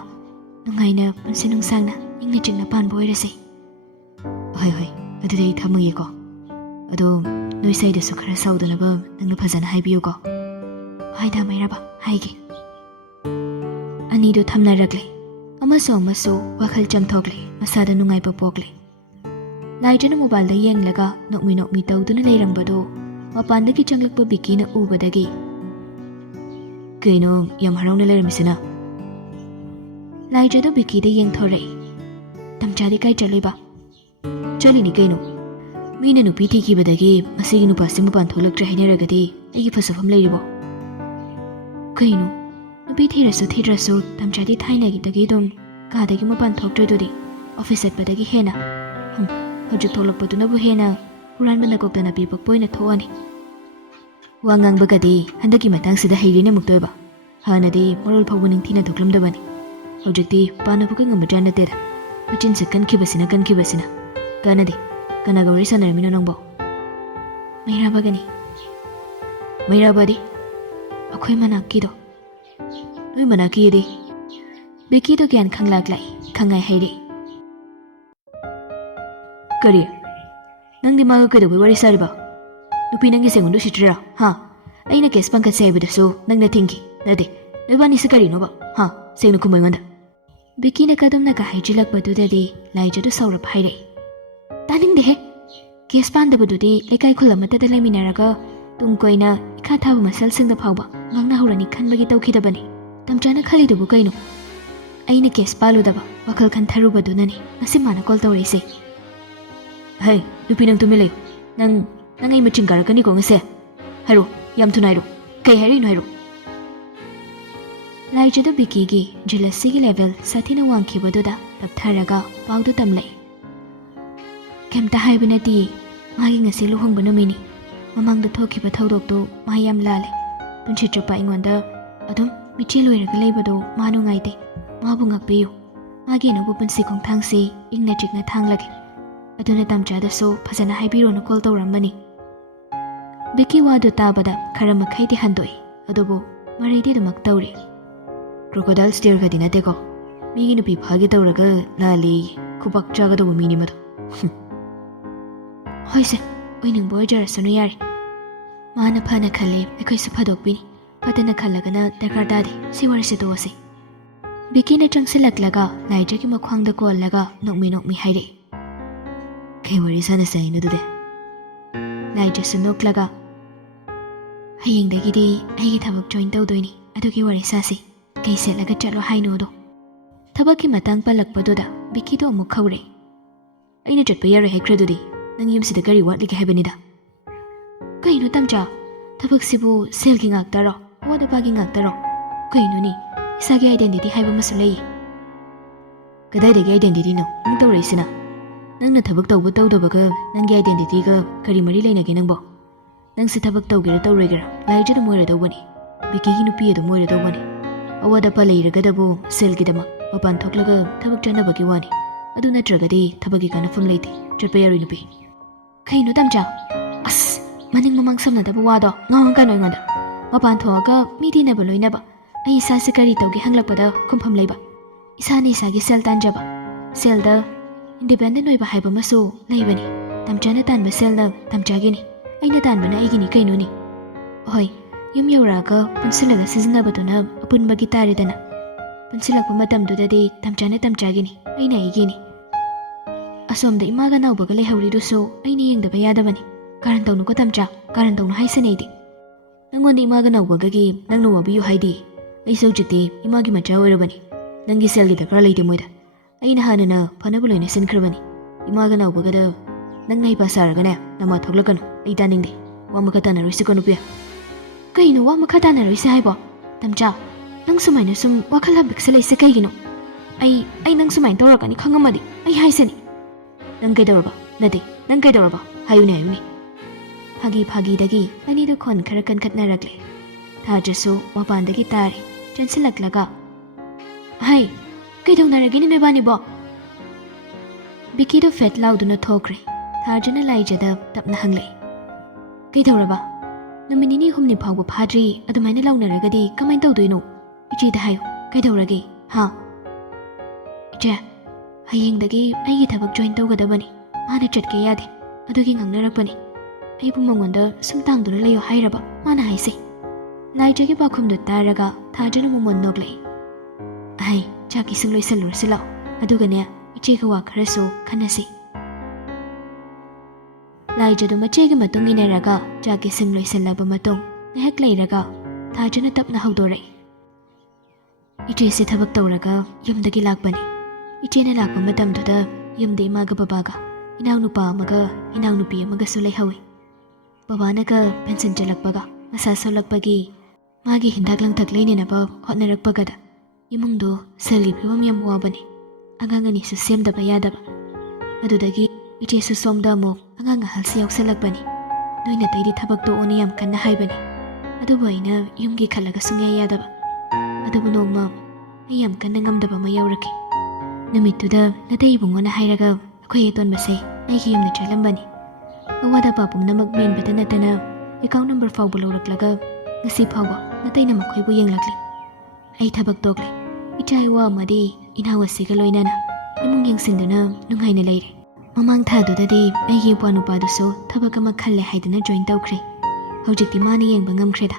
ꯅꯨꯡꯉꯥꯏꯅ ꯄꯨꯟꯁꯤ ꯅꯨꯡꯁꯥꯡꯅ ꯏꯪꯅ ꯆꯤꯛꯅ ꯄꯥꯟꯕ ꯑꯣꯏꯔꯁꯤ. ꯍꯣꯏ, ꯑꯗꯨꯗꯤ ꯑꯩ ꯊꯝꯃꯒꯦꯀꯣ. ꯑꯗꯣ ꯅꯣꯏ ꯁꯥꯏꯗꯁꯨ ꯈꯔ ꯁꯥꯎꯗꯅꯕ ꯅꯪꯅ ꯐꯖꯅ ꯍꯥꯏꯕꯤꯌꯨꯀꯣ. ꯍꯣꯏ ꯗꯥ ꯃꯩꯔꯥꯕ, ꯍꯥꯏꯒꯦ. ꯑꯅꯤꯗꯨ ꯊꯝꯅꯔꯛꯂꯦ ꯑꯃꯁꯨ ꯋꯥꯈꯜ ꯆꯝꯊꯣꯛꯂꯦ, ꯃꯁꯥꯗ ꯅꯨꯡꯉꯥꯏꯕ ꯄꯣꯛꯂꯦ. ꯂꯥꯏꯖꯅ ꯃꯣꯕꯥꯏꯜꯗ ꯌꯦꯡꯂꯒ ꯅꯣꯛꯃꯤ ꯇꯧꯗꯨꯅ ꯂꯩꯔꯝꯕꯗꯣ ꯃꯄꯥꯟꯗꯒꯤ ꯆꯪꯂꯛꯄ ꯕꯤꯀꯤꯅ ꯎꯕꯗꯒꯤ, ꯀꯩꯅꯣ ꯌꯥꯝ ꯍꯔꯥꯎꯅ ꯂꯩꯔꯝꯃꯤꯁꯤꯅ? ꯂꯥꯏꯖꯗꯣ ꯕꯤꯀꯤꯗ ꯌꯦꯡꯊꯣꯔꯛꯏ. ꯇꯝꯆꯥꯗꯤ ꯀꯥꯏ ꯆꯠꯂꯤꯕ? ꯆꯠꯂꯤꯅꯤ ꯀꯩꯅꯣ. ꯃꯤꯅ ꯅꯨꯄꯤ ꯊꯤꯈꯤꯕꯗꯒꯤ ꯃꯁꯤꯒꯤ ꯅꯨꯄꯥꯁꯤ ꯃꯄꯥꯟ ꯊꯣꯛꯂꯛꯇ꯭ꯔꯦ ꯍꯥꯏꯅꯔꯒꯗꯤ ꯑꯩꯒꯤ ꯐꯖꯐꯝ ꯂꯩꯔꯤꯕꯣ? ꯀꯩꯅꯣ, ꯅꯨꯄꯤ ꯊꯤꯔꯁꯨ ꯇꯝꯆꯥꯗꯤ ꯊꯥꯏꯅꯒꯤꯗꯒꯤ ꯑꯗꯨꯝ ꯀꯥꯗꯒꯤ ꯃꯄꯥꯟ ꯊꯣꯛꯇ꯭ꯔꯤꯗꯨꯗꯤ, ꯑꯣꯐꯤꯁ ꯆꯠꯄꯗꯒꯤ ꯍꯦꯟꯅ. ꯍꯧꯖꯤꯛ ꯊꯣꯛꯂꯛꯄꯗꯨꯅꯕꯨ ꯍꯦꯟꯅ ꯍꯨꯔꯥꯟꯕ ꯅꯀꯣꯛꯇ ꯅꯥꯄꯤ ꯄꯛꯄ ꯑꯣꯏꯅ ꯊꯣꯛꯑꯅꯤ. ꯋꯥ ꯉꯥꯡꯕꯒꯗꯤ ꯍꯟꯗꯛꯀꯤ ꯃꯇꯥꯡꯁꯤꯗ ꯍꯩꯔꯦꯅ ꯑꯃꯨꯛꯇꯣꯏꯕ. ꯍꯥꯟꯅꯗꯤ ꯃꯔꯣꯜ ꯐꯥꯎꯕ ꯅꯤꯡꯊꯤꯅ ꯊꯣꯛꯂꯝꯗꯕꯅꯤ. ꯍꯧꯖꯤꯛꯇꯤ ꯄꯥꯅꯕꯒ ꯉꯝꯕꯖꯥꯠ ꯅꯠꯇꯦꯗ. ꯃꯆꯤꯟꯁꯦ ꯀꯟꯈꯤꯕꯁꯤꯅ. ꯀꯥꯟꯅꯗꯦ. ꯀꯅꯥꯒ ꯋꯥꯔꯤ ꯁꯥꯟꯅꯔꯝꯃꯤꯅꯣ ꯅꯪꯕꯣ? ꯃꯩꯔꯥꯕꯒꯅꯤ. ꯃꯩꯔꯥꯕꯗꯤ? ꯑꯩꯈꯣꯏ ꯃꯅꯥꯛꯀꯤꯗꯣ. ꯅꯣꯏ ꯃꯅꯥꯛꯀꯤꯗꯤ? ꯕꯤꯀꯤꯗꯣ ꯒ꯭ꯌꯥꯟ ꯈꯪꯂꯥꯛꯂꯛꯏ, ꯈꯪꯉꯥꯏ ꯍꯩꯔꯛꯏ. ꯀꯔꯤ? ꯅꯪꯗꯤ ꯃꯥꯒ ꯀꯩꯗꯧꯕꯩ ꯋꯥꯔꯤ ꯁꯥꯔꯤꯕ? ꯅꯨꯄꯤ ꯅꯪꯒꯤ ꯁꯦꯡꯉꯨꯟꯗꯨ ꯁꯤꯠꯇ꯭ꯔꯤꯔꯥ? ꯑꯩꯅ ꯀꯦꯁ ꯄꯥꯡꯈꯠꯁꯦ ꯍꯥꯏꯕꯗꯁꯨ ꯅꯪꯅ ꯊꯤꯡꯈꯤ. ꯅꯠꯇꯦ, ꯅꯣꯏꯕꯥꯅꯤꯁꯤ ꯀꯔꯤꯅꯣꯕ? ꯁꯦꯡꯅ ꯈꯨꯝꯃꯨ ꯑꯩꯉꯣꯟꯗ. ꯕꯤꯀꯤꯅ ꯀꯗꯨꯝꯅꯒ ꯍꯥꯏꯖꯤꯜꯂꯛꯄꯗꯨꯗꯗꯤ ꯂꯥꯏꯖꯗꯨ ꯁꯥꯎꯔꯞ ꯍꯥꯏꯔꯛꯏ. ꯇꯥꯅꯤꯡꯗꯦꯍꯦ. ꯀꯦꯁ ꯄꯥꯟꯗꯕꯗꯨꯗꯤ ꯂꯩꯀꯥꯏ ꯈꯨꯜ ꯑꯃꯠꯇꯗ ꯂꯩꯃꯤꯟꯅꯔꯒ ꯇꯨꯡ ꯀꯣꯏꯅ ꯏꯈꯥ ꯊꯥꯕ ꯃꯁꯜꯁꯤꯡꯗ ꯐꯥꯎꯕ ꯉꯥꯡꯅꯍꯧꯔꯅꯤ ꯈꯟꯕꯒꯤ ꯇꯧꯈꯤꯗꯕꯅꯤ. ꯇꯝꯆꯥꯅ ꯈꯜꯂꯤꯗꯨꯕꯨ ꯀꯩꯅꯣ? ꯑꯩꯅ ꯀꯦꯁ ꯄꯥꯜꯂꯨꯗꯕ ꯋꯥꯈꯜ ꯈꯟꯊꯔꯨꯕꯗꯨꯅꯅꯤ ꯉꯁꯤ ꯃꯥꯅ ꯀꯣꯜ ꯇꯧꯔꯛꯏꯁꯦ. ꯍꯩ, ꯅꯨꯄꯤ ꯅꯪ ꯇꯨꯃꯤꯟ ꯂꯩꯌꯨ. ꯅꯪ ꯑꯩ ꯃꯆꯤꯟ ꯀꯥꯔꯛꯀꯅꯤꯀꯣ ꯉꯁꯤ. ꯍꯥꯏꯔꯣ, ꯌꯥꯝ ꯊꯨꯅ ꯍꯥꯏꯔꯣ. ꯀꯩ ꯍꯥꯏꯔꯤꯅꯣ ꯍꯥꯏꯔꯣ. ꯂꯥꯏꯖꯗ ꯕꯤꯀꯤꯒꯤ ꯖꯦꯂꯁꯤꯒꯤ ꯂꯦꯚꯦꯜ ꯁꯥꯊꯤꯅ ꯋꯥꯡꯈꯤꯕꯗꯨꯗ ꯇꯞꯊꯔꯒ ꯄꯥꯎꯗꯨ ꯇꯝꯂꯛꯏ. ꯀꯩꯝꯇ ꯍꯥꯏꯕ ꯅꯠꯇꯤꯌꯦ. ꯃꯥꯒꯤ ꯉꯁꯤ ꯂꯨꯍꯣꯡꯕ ꯅꯨꯃꯤꯠꯅꯤ. ꯃꯃꯥꯡꯗ ꯊꯣꯛꯈꯤꯕ ꯊꯧꯗꯣꯛꯇꯣ ꯃꯥ ꯌꯥꯝ ꯂꯥꯜꯂꯦ. ꯄꯨꯟꯁꯤ ꯆꯨꯞꯄ ꯑꯩꯉꯣꯟꯗ ꯑꯗꯨꯝ ꯃꯤꯆꯦꯜ ꯑꯣꯏꯔꯒ ꯂꯩꯕꯗꯣ ꯃꯥ ꯅꯨꯡꯉꯥꯏꯇꯦ. ꯃꯥꯕꯨ ꯉꯥꯛꯄꯤꯌꯨ. ꯃꯥꯒꯤ ꯑꯅꯧꯕ ꯄꯨꯟꯁꯤ ꯈꯣꯡꯊꯥꯡꯁꯤ ꯏꯪꯅ ꯆꯤꯛꯅ ꯊꯥꯡꯂꯒꯦ. ꯑꯗꯨꯅ ꯇꯝꯆꯥꯗꯁꯨ ꯐꯖꯅ ꯍꯥꯏꯕꯤꯔꯣꯅ ꯀꯣꯜ ꯇꯧꯔꯝꯕꯅꯤ. ꯕꯤꯀꯤ ꯋꯥꯗꯨ ꯇꯥꯕꯗ ꯈꯔ ꯃꯈꯩꯗꯤ ꯍꯟꯗꯣꯛꯏ. ꯑꯗꯨꯕꯨ ꯃꯔꯩꯗꯤ ꯑꯗꯨꯃꯛ ꯇꯧꯔꯤ. ꯀ꯭ꯔꯣꯀꯣꯗꯥꯏꯜ ꯁ꯭ꯇꯤꯌꯔꯒꯗꯤ ꯅꯠꯇꯦꯀꯣ. ꯃꯤꯒꯤ ꯅꯨꯄꯤ ꯐꯥꯒꯦ ꯇꯧꯔꯒ ꯂꯥꯜꯂꯦꯌꯦ. ꯈꯨꯄꯥꯛ ꯆꯥꯒꯗꯧꯕ ꯃꯤꯅꯤ ꯃꯗꯨ. ꯍꯣꯏꯁꯦ, ꯑꯣꯏꯅꯤꯡꯕ ꯑꯣꯏꯖꯔꯁꯅꯨ ꯌꯥꯔꯦ. ꯃꯥꯅ ꯐꯅ ꯈꯜꯂꯦ ꯑꯩꯈꯣꯏꯁꯨ ꯐꯥꯗꯣꯛꯄꯤꯅꯤ. ꯐꯠꯇꯅ ꯈꯜꯂꯒꯅ ꯗꯔꯀꯥꯔ ꯇꯥꯗꯦ. ꯁꯤ ꯋꯥꯔꯤꯁꯦ ꯇꯣꯛꯑꯁꯤ. ꯕꯤꯀꯤꯅ ꯆꯪꯁꯤꯜꯂꯛꯂꯒ ꯂꯥꯏꯖꯒꯤ ꯃꯈ꯭ꯋꯥꯡꯗ ꯀꯣꯜꯂꯒ ꯅꯣꯛꯃꯤ ꯍꯥꯏꯔꯛꯏ. ꯀꯩ ꯋꯥꯔꯤ ꯁꯥꯟꯅꯁꯦ ꯍꯥꯏꯅꯣ ꯑꯗꯨꯗꯤ? ꯂꯥꯏꯖꯁꯨ ꯅꯣꯛꯂꯒ, ꯍꯌꯦꯡꯗꯒꯤꯗꯤ ꯑꯩꯒꯤ ꯊꯕꯛ ꯖꯣꯏꯟ ꯇꯧꯗꯣꯏꯅꯤ. ꯑꯗꯨꯒꯤ ꯋꯥꯔꯤ ꯁꯥꯁꯤ. ꯀꯩ ꯁꯦꯠꯂꯒ ꯆꯠꯂꯣ ꯍꯥꯏꯅꯣꯗꯣ? ꯊꯕꯛꯀꯤ ꯃꯇꯥꯡ ꯄꯜꯂꯛꯄꯗꯨꯗ ꯕꯤꯀꯤꯗꯣ ꯑꯃꯨꯛ ꯈꯧꯔꯛꯏ. ꯑꯩꯅ ꯆꯠꯄ ꯌꯥꯔꯣꯏ ꯍꯥꯏꯈ꯭ꯔꯗꯨꯗꯤ. ꯅꯪ ꯌꯨꯝꯁꯤꯗ ꯀꯔꯤ ꯋꯥꯠꯂꯤꯒꯦ ꯍꯥꯏꯕꯅꯤꯗ. ꯀꯩꯅꯣ ꯇꯝꯆꯥ? ꯊꯕꯛꯁꯤꯕꯨ ꯁꯦꯜꯒꯤ ꯉꯥꯛꯇꯔꯣ? ꯑꯋꯥꯠ ꯑꯄꯥꯒꯤ ꯉꯥꯛꯇꯔꯣ? ꯀꯩꯅꯣꯅꯤ, ꯏꯁꯥꯒꯤ ꯑꯥꯏꯗꯦꯟꯇꯤꯇꯤ ꯍꯥꯏꯕ ꯑꯃꯁꯨ ꯂꯩꯌꯦ. ꯀꯗꯥꯏꯗꯒꯤ ꯑꯥꯏꯗꯦꯟꯇꯤꯇꯤꯅꯣ ꯅꯪ ꯇꯧꯔꯛꯏꯁꯤꯅ? ꯅꯪꯅ ꯊꯕꯛ ꯇꯧꯕ ꯇꯧꯗꯕꯒ ꯅꯪꯒꯤ ꯑꯥꯏꯗꯦꯟꯇꯤꯇꯤꯒ ꯀꯔꯤ ꯃꯔꯤ ꯂꯩꯅꯒꯦ ꯅꯪꯕꯣ? ꯅꯪꯁꯦ ꯊꯕꯛ ꯇꯧꯒꯦꯔꯥ ꯇꯧꯔꯣꯏꯒꯦꯔꯥ ꯂꯥꯏꯖ ꯑꯗꯨꯝ ꯑꯣꯏꯔꯗꯧꯕꯅꯤ ꯕꯤꯀꯤꯒꯤ ꯅꯨꯄꯤ ꯑꯗꯨꯝ ꯑꯣꯏꯔꯗꯧꯕꯅꯤ ꯑꯋꯥꯠ ꯑꯄꯥ ꯂꯩꯔꯒꯗꯕꯨ ꯁꯦꯜꯒꯤꯗꯃꯛ ꯃꯄꯥꯟ ꯊꯣꯛꯂꯒ ꯊꯕꯛ ꯆꯠꯅꯕꯒꯤ ꯋꯥꯅꯤ ꯑꯗꯨ ꯅꯠꯇ꯭ꯔꯒꯗꯤ ꯊꯕꯛꯀꯤ ꯀꯥꯟꯅꯐꯝ ꯂꯩꯇꯦ ꯆꯠꯄ ꯌꯥꯔꯣꯏ ꯅꯨꯄꯤ ꯀꯩꯅꯣ ꯇꯝꯆꯥ ꯑꯁ ꯃꯅꯤꯡ ꯃꯃꯥꯡ ꯁꯝꯅꯗꯕ ꯋꯥꯗꯣ ꯉꯥꯡꯉꯛꯀꯅꯣ ꯑꯩꯉꯣꯟꯗ ꯃꯄꯥꯟ ꯊꯣꯛꯑꯒ ꯃꯤ ꯇꯤꯟꯅꯕ ꯂꯣꯏꯅꯕ ꯑꯩ ꯏꯁꯥꯁꯦ ꯀꯔꯤ ꯇꯧꯒꯦ ꯍꯪꯂꯛꯄꯗ ꯈꯨꯝꯐꯝ ꯂꯩꯕ ꯏꯁꯥꯅ ꯏꯁꯥꯒꯤ ꯁꯦꯜ ꯇꯥꯟꯖꯕ ꯁꯦꯜꯗ ꯏꯟꯗꯤꯄꯦꯟꯗꯦꯟ ꯑꯣꯏꯕ ꯍꯥꯏꯕ ꯑꯃꯁꯨ ꯂꯩꯕꯅꯤ ꯇꯝꯆꯥꯅ ꯇꯥꯟꯕ ꯁꯦꯜꯅ ꯇꯝꯆꯥꯒꯤꯅꯤ ꯑꯩꯅ ꯇꯥꯟꯕꯅ ꯑꯩꯒꯤꯅꯤ ꯀꯩꯅꯣꯅꯤ ꯍꯣꯏ ꯌꯨꯝ ꯌꯧꯔꯛꯑꯒ ꯄꯨꯟꯁꯤꯜꯂꯒ ꯁꯤꯖꯤꯟꯅꯕꯗꯨꯅ ꯑꯄꯨꯟꯕꯒꯤ ꯇꯥꯔꯦꯗꯅ ꯄꯨꯟꯁꯤꯜꯂꯛꯄ ꯃꯇꯝꯗꯨꯗꯗꯤ ꯇꯝꯆꯥꯅ ꯇꯝꯆꯥꯒꯤꯅꯤ ꯑꯩꯅ ꯑꯩꯒꯤꯅꯤ ꯑꯁꯣꯝꯗ ꯏꯃꯥꯒ ꯅꯥꯎꯕꯒ ꯂꯩꯍꯧꯔꯤꯗꯨꯁꯨ ꯑꯩꯅ ꯌꯦꯡꯗꯕ ꯌꯥꯗꯕꯅꯤ ꯀꯥꯔꯟ ꯇꯧꯅꯨꯀꯣ ꯇꯝꯆꯥ ꯀꯥꯔꯟ ꯇꯧꯅꯨ ꯍꯥꯏꯁꯤꯅꯦ ꯑꯩꯗꯤ ꯅꯪꯉꯣꯟꯗ ꯏꯃꯥꯒ ꯅꯥꯎꯕꯒꯒꯤ ꯅꯪꯅ ꯋꯥꯕꯤꯌꯨ ꯍꯥꯏꯗꯤ ꯑꯩꯁꯨ ꯍꯧꯖꯤꯛꯇꯤ ꯏꯃꯥꯒꯤ ꯃꯆꯥ ꯑꯣꯏꯔꯕꯅꯤ ꯅꯪꯒꯤ ꯁꯦꯜꯒꯤ ꯗꯔꯀꯥꯔ ꯂꯩꯇꯦ ꯃꯣꯏꯗ ꯑꯩꯅ ꯍꯥꯟꯅꯅ ꯐꯅꯕ ꯂꯣꯏꯅ ꯁꯤꯟꯈ꯭ꯔꯕꯅꯤ ꯏꯃꯥꯒ ꯅꯥꯎꯕꯒꯗ ꯅꯪꯅ ꯍꯩꯄꯥ ꯁꯥꯔꯒꯅꯦ ꯅꯃꯥ ꯊꯣꯛꯂꯛꯀꯅꯨ ꯑꯩ ꯇꯥꯅꯤꯡꯗꯦ ꯋꯥ ꯃꯈꯥ ꯇꯥꯟꯅꯔꯣꯏꯁꯤꯀꯣ ꯅꯨꯄꯤ ꯀꯩꯅꯣ ꯋꯥ ꯃꯈꯥ ꯇꯥꯟꯅꯔꯣꯏꯁꯤ ꯍꯥꯏꯕꯣ ꯇꯝꯆꯥ ꯅꯪ ꯁꯨꯃꯥꯏꯅ ꯁꯨꯝ ꯋꯥꯈꯜ ꯍꯥꯡꯕꯤꯛꯁꯜꯂꯛꯏꯁꯦ ꯀꯩꯒꯤꯅꯣ ꯑꯩ ꯅꯪ ꯁꯨꯃꯥꯏꯅ ꯇꯧꯔꯛꯀꯅꯤ ꯈꯪꯉꯝꯃꯗꯤ ꯑꯩ ꯍꯥꯏꯁꯤꯅꯤ ꯅꯪ ꯀꯩꯗꯧꯔꯕ ꯅꯠꯇꯦ ꯅꯪ ꯀꯩꯗꯧꯔꯕ ꯍꯥꯏꯌꯨꯅꯦ ꯐꯥꯒꯤꯗꯒꯤ ꯑꯅꯤꯗꯨ ꯈꯣꯟ ꯈꯔ ꯀꯟꯈꯠꯅꯔꯛꯂꯦ ꯊꯥꯖꯁꯨ ꯃꯄꯥꯟꯗꯒꯤ ꯇꯥꯔꯦ ꯆꯦꯟꯁꯤꯜꯂꯛꯂꯒ ꯍꯩ ꯀꯩꯗꯧꯅꯔꯒꯦꯅꯦ ꯅꯣꯏꯕꯥꯅꯤꯕꯣ ꯕꯤꯀꯤꯗꯣ ꯐꯦꯠ ꯂꯥꯎꯗꯨꯅ ꯊꯣꯛꯈ꯭ꯔꯦ ꯊꯥꯖꯅ ꯂꯥꯏꯖꯗ ꯇꯞꯅ ꯍꯪꯂꯛꯏ ꯀꯩꯗꯧꯔꯕ ꯅꯨꯃꯤꯠ ꯅꯤꯅꯤ ꯍꯨꯝꯅꯤ ꯐꯥꯎꯕ ꯐꯥꯗ꯭ꯔꯤ ꯑꯗꯨꯃꯥꯏꯅ ꯂꯥꯎꯅꯔꯒꯗꯤ ꯀꯃꯥꯏꯅ ꯇꯧꯗꯣꯏꯅꯣ ꯏꯆꯦꯗ ꯍꯥꯏꯌꯨ ꯀꯩꯗꯧꯔꯒꯦ ꯍꯥ ꯏꯆꯦ ꯍꯌꯦꯡꯗꯒꯤ ꯑꯩꯒꯤ ꯊꯕꯛ ꯖꯣꯏꯟ ꯇꯧꯒꯗꯕꯅꯤ ꯃꯥꯅ ꯆꯠꯀꯦ ꯌꯥꯗꯦ ꯑꯗꯨꯒꯤ ꯉꯥꯡꯅꯔꯛꯄꯅꯤ ꯑꯩꯕꯨ ꯃꯉꯣꯟꯗ ꯁꯨꯝ ꯇꯥꯡꯗꯨꯅ ꯂꯩꯌꯣ ꯍꯥꯏꯔꯕ ꯃꯥꯅ ꯍꯥꯏꯁꯦ ꯂꯥꯏꯖꯒꯤ ꯄꯥꯎꯈꯨꯝꯗꯨ ꯇꯥꯔꯒ ꯊꯥꯖꯅ ꯃꯃꯣꯟ ꯅꯣꯛꯂꯛꯏ ꯑꯍꯩ ꯆꯥꯛ ꯏꯁꯤꯡ ꯂꯣꯏꯁꯜꯂꯨꯔꯁꯤ ꯂꯥꯛꯑꯣ ꯑꯗꯨꯒꯅꯦ ꯏꯆꯦꯒ ꯋꯥ ꯈꯔꯁꯨ ꯈꯟꯅꯁꯤ ꯂꯥꯏꯖꯗꯨ ꯃꯆꯦꯒꯤ ꯃꯇꯨꯡ ꯏꯟꯅꯔꯒ ꯆꯥꯛ ꯏꯁꯤꯡ ꯂꯣꯏꯁꯜꯂꯕ ꯃꯇꯨꯡ ꯉꯥꯏꯍꯥꯛ ꯂꯩꯔꯒ ꯊꯥꯖꯅ ꯇꯞꯅ ꯍꯧꯗꯣꯔꯛꯏ ꯏꯆꯦꯁꯦ ꯊꯕꯛ ꯇꯧꯔꯒ ꯌꯨꯝꯗꯒꯤ ꯂꯥꯛꯄꯅꯤ ꯏꯆꯦꯅ ꯂꯥꯛꯄ ꯃꯇꯝꯗꯨꯗ ꯌꯨꯝꯗ ꯏꯃꯥꯒ ꯕꯕꯥꯒ ꯏꯅꯥꯎꯅꯨꯄꯥ ꯑꯃꯒ ꯏꯅꯥꯎꯅꯨꯄꯤ ꯑꯃꯒꯁꯨ ꯂꯩꯍꯧꯏ ꯕꯕꯥꯅꯒ ꯄꯦꯟꯁꯟ ꯆꯠꯂꯛꯄꯒ ꯃꯁꯥ ꯁꯣꯜꯂꯛꯄꯒꯤ ꯃꯥꯒꯤ ꯍꯤꯗꯥꯛ ꯂꯥꯡꯊꯛ ꯂꯩꯅꯅꯕ ꯍꯣꯠꯅꯔꯛꯄꯒꯗ ꯏꯃꯨꯡꯗꯣ ꯁꯦꯜꯒꯤ ꯐꯤꯕꯝ ꯌꯥꯝ ꯋꯥꯕꯅꯤ ꯑꯉꯥꯡ ꯑꯅꯤꯁꯨ ꯁꯦꯝꯗꯕ ꯌꯥꯗꯕ ꯑꯗꯨꯗꯒꯤ ꯏꯆꯦꯁꯨ ꯁꯣꯝꯗ ꯑꯃꯨꯛ ꯑꯉꯥꯡ ꯑꯍꯜꯁꯤ ꯌꯥꯎꯁꯜꯂꯛꯄꯅꯤ ꯅꯣꯏ ꯅꯇꯩꯗꯤ ꯊꯕꯛ ꯇꯣꯛꯑꯣꯅ ꯌꯥꯝ ꯀꯟꯅ ꯍꯥꯏꯕꯅꯤ ꯑꯗꯨꯕꯨ ꯑꯩꯅ ꯌꯨꯝꯒꯤ ꯈꯜꯂꯒ ꯁꯨꯡꯌꯥ ꯌꯥꯗꯕ ꯑꯗꯨꯕꯨ ꯅꯣꯡꯃ ꯑꯩ ꯌꯥꯝ ꯀꯟꯅ ꯉꯝꯗꯕ ꯑꯃ ꯌꯥꯎꯔꯛꯈꯤ ꯅꯨꯃꯤꯠꯇꯨꯗ ꯅꯇꯩ ꯏꯕꯨꯡꯉꯣꯅ ꯍꯥꯏꯔꯒ ꯑꯩꯈꯣꯏ ꯑꯇꯣꯟꯕꯁꯦ ꯑꯩꯒꯤ ꯌꯨꯝꯗ ꯆꯠꯂꯝꯕꯅꯤ ꯑꯋꯥꯠ ꯑꯄꯥ ꯄꯨꯝꯅꯃꯛ ꯃꯦꯟꯕꯇ ꯅꯠꯇꯅ ꯑꯦꯀꯥꯎꯟ ꯅꯝꯕꯔ ꯐꯥꯎꯕ ꯂꯧꯔꯛꯂꯒ ꯉꯁꯤ ꯐꯥꯎꯕ ꯅꯇꯩꯅ ꯃꯈꯣꯏꯕꯨ ꯌꯦꯡꯂꯛꯂꯤ ꯑꯩ ꯊꯕꯛ ꯇꯣꯛꯂꯦ ꯏꯆꯥ ꯏꯋꯥ ꯑꯃꯗꯤ ꯏꯅꯥꯎ ꯑꯁꯤꯒ ꯂꯣꯏꯅꯅ ꯏꯃꯨꯡ ꯌꯦꯡꯁꯤꯟꯗꯨꯅ ꯅꯨꯡꯉꯥꯏꯅ ꯂꯩꯔꯦ ꯃꯃꯥꯡ ꯊꯥꯗꯨꯗꯗꯤ ꯑꯩꯒꯤ ꯏꯄ꯭ꯋꯥ ꯅꯨꯄꯥꯗꯨꯁꯨ ꯊꯕꯛ ꯑꯃ ꯈꯜꯂꯦ ꯍꯥꯏꯗꯨꯅ ꯖꯣꯏꯟ ꯇꯧꯈ꯭ꯔꯦ ꯍꯧꯖꯤꯛꯇꯤ ꯃꯥꯅ ꯌꯦꯡꯕ ꯉꯝꯈ꯭ꯔꯦꯗ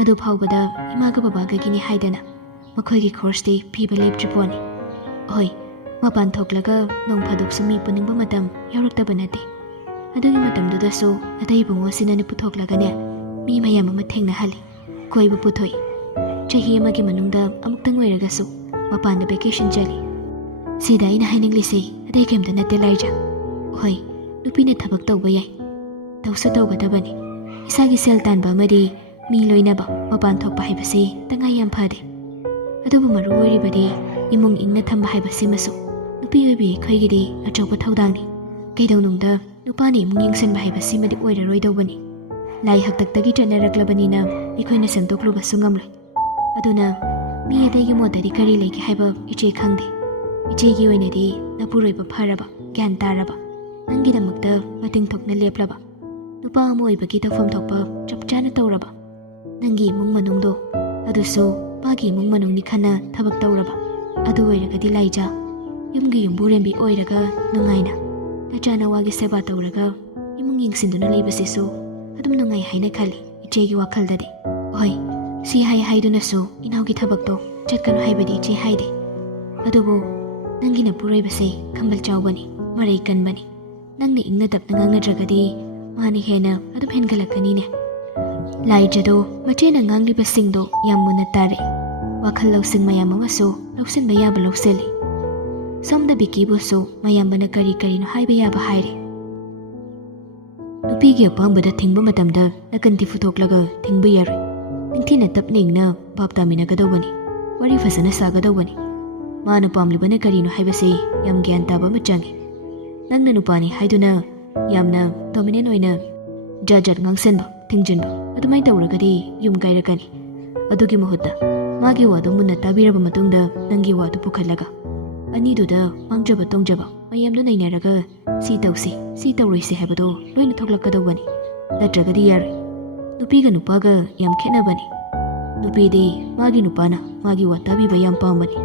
ꯑꯗꯨ ꯐꯥꯎꯕꯗ ꯏꯃꯥꯒ ꯕꯕꯥꯒꯒꯤꯅꯤ ꯍꯥꯏꯗꯅ ꯃꯈꯣꯏꯒꯤ ꯈꯣꯔꯁꯇꯤ ꯄꯤꯕ ꯂꯦꯞꯇ꯭ꯔꯤ ꯄꯣꯠꯅꯤ ꯍꯣꯏ ꯃꯄꯥꯟ ꯊꯣꯛꯂꯒ ꯅꯣꯡ ꯐꯥꯗꯣꯛꯁꯨ ꯃꯤ ꯄꯨꯅꯤꯡꯕ ꯃꯇꯝ ꯌꯥꯎꯔꯛꯇꯕ ꯅꯠꯇꯦ ꯑꯗꯨꯒꯤ ꯃꯇꯝꯗꯨꯗꯁꯨ ꯑꯇꯩ ꯏꯕꯨꯡꯉꯣꯁꯤꯅꯅꯤ ꯄꯨꯊꯣꯛꯂꯒꯅꯦ ꯃꯤ ꯃꯌꯥꯝ ꯑꯃ ꯊꯦꯡꯅꯍꯜꯂꯤ ꯀꯣꯏꯕ ꯄꯨꯊꯣꯛꯏ ꯆꯍꯤ ꯑꯃꯒꯤ ꯃꯅꯨꯡꯗ ꯑꯃꯨꯛꯇꯪ ꯑꯣꯏꯔꯒꯁꯨ ꯃꯄꯥꯟꯗ ꯚꯦꯀꯦꯁꯟ ꯆꯠꯂꯤ ꯁꯤꯗ ꯑꯩꯅ ꯍꯥꯏꯅꯤꯡꯂꯤꯁꯤ ꯑꯇꯩ ꯀꯩꯝꯇ ꯅꯠꯇꯦ ꯂꯥꯏꯖ ꯍꯣꯏ ꯅꯨꯄꯤꯅ ꯊꯕꯛ ꯇꯧꯕ ꯌꯥꯏ ꯇꯧꯁꯨ ꯇꯧꯒꯗꯕꯅꯤ ꯏꯁꯥꯒꯤ ꯁꯦꯜ ꯇꯥꯟꯕ ꯑꯃꯗꯤ ꯃꯤ ꯂꯣꯏꯅꯕ ꯃꯄꯥꯟ ꯊꯣꯛꯄ ꯍꯥꯏꯕꯁꯤ ꯇꯉꯥꯏ ꯌꯥꯝ ꯐꯗꯦ ꯑꯗꯨꯕꯨ ꯃꯔꯨ ꯑꯣꯏꯔꯤꯕꯗꯤ ꯏꯃꯨꯡ ꯏꯪꯅ ꯊꯝꯕ ꯍꯥꯏꯕꯁꯤꯃꯁꯨ ꯅꯨꯄꯤ ꯑꯣꯏꯕꯤ ꯑꯩꯈꯣꯏꯒꯤꯗꯤ ꯑꯆꯧꯕ ꯊꯧꯗꯥꯡꯅꯤ ꯀꯩꯗꯧꯅꯨꯡꯗ ꯅꯨꯄꯥꯅ ꯏꯃꯨꯡ ꯌꯦꯡꯁꯤꯟꯕ ꯍꯥꯏꯕꯁꯤꯃꯗꯤ ꯑꯣꯏꯔꯔꯣꯏꯗꯧꯕꯅꯤ ꯂꯥꯏ ꯍꯥꯛꯇꯛꯇꯒꯤ ꯆꯠꯅꯔꯛꯂꯕꯅꯤꯅ ꯑꯩꯈꯣꯏꯅ ꯁꯦꯝꯗꯣꯛꯂꯨꯕꯁꯨ ꯉꯝꯂꯣꯏ ꯑꯗꯨꯅ ꯃꯤ ꯑꯇꯩꯒꯤ ꯃꯣꯠꯇꯗꯤ ꯀꯔꯤ ꯂꯩꯒꯦ ꯍꯥꯏꯕ ꯏꯆꯦ ꯈꯪꯗꯦ ꯏꯆꯦꯒꯤ ꯑꯣꯏꯅꯗꯤ ꯅꯄꯨꯔꯣꯏꯕ ꯐꯔꯕ ꯒ꯭ꯌꯥꯟ ꯇꯥꯔꯕ ꯅꯪꯒꯤꯗꯃꯛꯇ ꯃꯇꯦꯡ ꯊꯣꯛꯅ ꯂꯦꯞꯂꯕ ꯅꯨꯄꯥ ꯑꯃ ꯑꯣꯏꯕꯒꯤ ꯇꯧꯐꯝ ꯊꯣꯛꯄ ꯆꯞ ꯆꯥꯅ ꯇꯧꯔꯕ ꯅꯪꯒꯤ ꯏꯃꯨꯡ ꯃꯅꯨꯡꯗꯣ ꯑꯗꯨꯁꯨ ꯃꯥꯒꯤ ꯏꯃꯨꯡ ꯃꯅꯨꯡꯅꯤ ꯈꯟꯅ ꯊꯕꯛ ꯇꯧꯔꯕ ꯑꯗꯨ ꯑꯣꯏꯔꯒꯗꯤ ꯂꯥꯏꯖ ꯌꯨꯝꯒꯤ ꯌꯨꯝꯕꯨꯔꯦꯝꯕꯤ ꯑꯣꯏꯔꯒ ꯅꯨꯡꯉꯥꯏꯅ ꯅꯆꯥ ꯅꯋꯥꯒꯤ ꯁꯦꯕꯥ ꯇꯧꯔꯒ ꯏꯃꯨꯡ ꯌꯦꯡꯁꯤꯟꯗꯨꯅ ꯂꯩꯕꯁꯤꯁꯨ ꯑꯗꯨꯝ ꯅꯨꯡꯉꯥꯏ ꯍꯥꯏꯅ ꯈꯜꯂꯤ ꯏꯆꯦꯒꯤ ꯋꯥꯈꯜꯗꯗꯤ ꯍꯣꯏ ꯁꯤ ꯍꯥꯏꯗꯨꯅꯁꯨ ꯏꯅꯥꯎꯒꯤ ꯊꯕꯛꯇꯣ ꯆꯠꯀꯅꯨ ꯍꯥꯏꯕꯗꯤ ꯏꯆꯦ ꯍꯥꯏꯗꯦ ꯑꯗꯨꯕꯨ ꯅꯪꯒꯤ ꯅꯄꯨꯔꯣꯏꯕꯁꯦ ꯈꯝꯕꯜ ꯆꯥꯎꯕꯅꯤ ꯃꯔꯩ ꯀꯟꯕꯅꯤ ꯅꯪꯅ ꯏꯪꯅ ꯇꯞꯅ ꯉꯥꯡꯅꯗ꯭ꯔꯒꯗꯤ ꯃꯥꯅ ꯍꯦꯟꯅ ꯑꯗꯨꯝ ꯍꯦꯟꯒꯠꯂꯛꯀꯅꯤꯅꯦ ꯂꯥꯏꯖꯗꯣ ꯃꯆꯦꯅ ꯉꯥꯡꯂꯤꯕꯁꯤꯡꯗꯣ ꯌꯥꯝ ꯃꯨꯟꯅ ꯇꯥꯔꯦ ꯋꯥꯈꯜ ꯂꯧꯁꯤꯡ ꯃꯌꯥꯝ ꯑꯃꯁꯨ ꯂꯧꯁꯤꯟꯕ ꯌꯥꯕ ꯂꯧꯁꯤꯜꯂꯤ ꯁꯣꯝꯗ ꯕꯤꯀꯤꯕꯨꯁꯨ ꯃꯌꯥꯝꯕꯅ ꯀꯔꯤ ꯀꯔꯤꯅꯣ ꯍꯥꯏꯕ ꯌꯥꯕ ꯍꯥꯏꯔꯦ ꯅꯨꯄꯤꯒꯤ ꯑꯄꯥꯝꯕꯗ ꯊꯤꯡꯕ ꯃꯇꯝꯗ ꯅꯥꯀꯟ ꯇꯤꯐꯨꯊꯣꯛꯂꯒ ꯊꯤꯡꯕ ꯌꯥꯔꯣꯏ ꯅꯤꯡꯊꯤꯅ ꯇꯞꯅ ꯏꯪꯅ ꯚꯥꯞ ꯇꯥꯃꯤꯟꯅꯒꯗꯧꯕꯅꯤ ꯋꯥꯔꯤ ꯐꯖꯅ ꯁꯥꯒꯗꯧꯕꯅꯤ ꯃꯥꯅ ꯄꯥꯝꯂꯤꯕꯅ ꯀꯔꯤꯅꯣ ꯍꯥꯏꯕꯁꯤ ꯌꯥꯝ ꯒ꯭ꯌꯥꯟ ꯇꯥꯕ ꯑꯃ ꯆꯪꯏ ꯅꯪꯅ ꯅꯨꯄꯥꯅꯤ ꯍꯥꯏꯗꯨꯅ ꯌꯥꯝꯅ ꯗꯣꯃꯤꯅꯦꯟ ꯑꯣꯏꯅ ꯖꯥꯠ ꯖꯥꯠ ꯉꯥꯡꯁꯤꯟꯕ ꯊꯤꯡꯖꯤꯟꯕ ꯑꯗꯨꯃꯥꯏꯅ ꯇꯧꯔꯒꯗꯤ ꯌꯨꯝ ꯀꯥꯏꯔꯛꯀꯅꯤ ꯑꯗꯨꯒꯤ ꯃꯍꯨꯠꯇ ꯃꯥꯒꯤ ꯋꯥꯗꯨ ꯃꯨꯟꯅ ꯇꯥꯕꯤꯔꯕ ꯃꯇꯨꯡꯗ ꯅꯪꯒꯤ ꯋꯥꯗꯨ ꯄꯨꯈꯠꯂꯒ ꯑꯅꯤꯗꯨꯗ ꯃꯥꯡꯖꯕ ꯇꯣꯡꯖꯕ ꯃꯌꯥꯝꯗꯨ ꯅꯩꯅꯔꯒ ꯁꯤ ꯇꯧꯁꯤ ꯁꯤ ꯇꯧꯔꯣꯏꯁꯤ ꯍꯥꯏꯕꯗꯣ ꯂꯣꯏꯅ ꯊꯣꯛꯂꯛꯀꯗꯧꯕꯅꯤ ꯅꯠꯇ꯭ꯔꯒꯗꯤ ꯌꯥꯔꯣꯏ ꯅꯨꯄꯤꯒ ꯅꯨꯄꯥꯒ ꯌꯥꯝ ꯈꯦꯠꯅꯕꯅꯤ ꯅꯨꯄꯤꯗꯤ ꯃꯥꯒꯤ ꯅꯨꯄꯥꯅ ꯃꯥꯒꯤ ꯋꯥ ꯇꯥꯕꯤꯕ ꯌꯥꯝ ꯄꯥꯝꯕꯅꯤ